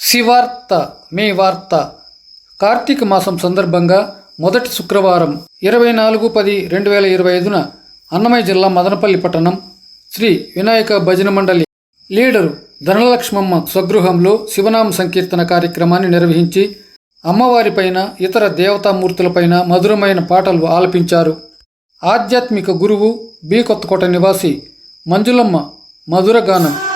శివార్త మీ వార్త. కార్తీక మాసం సందర్భంగా మొదటి శుక్రవారం ఇరవై నాలుగు పది రెండు వేల ఇరవై ఐదున అన్నమయ్య జిల్లా మదనపల్లి పట్టణం శ్రీ వినాయక భజన మండలి లీడరు ధనలక్ష్మమ్మ స్వగృహంలో శివనామ సంకీర్తన కార్యక్రమాన్ని నిర్వహించి అమ్మవారిపైన ఇతర దేవతామూర్తులపైన మధురమైన పాటలు ఆలపించారు. ఆధ్యాత్మిక గురువు బి కొత్తకోట నివాసి మంజులమ్మ మధురగానం.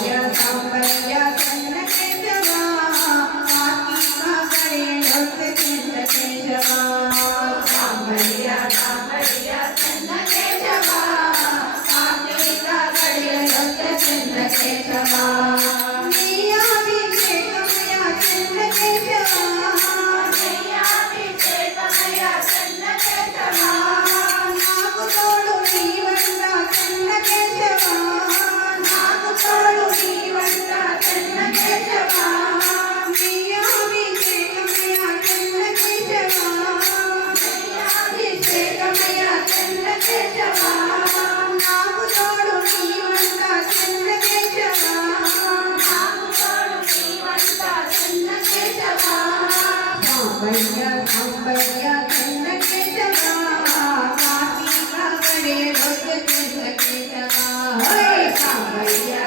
Yeah.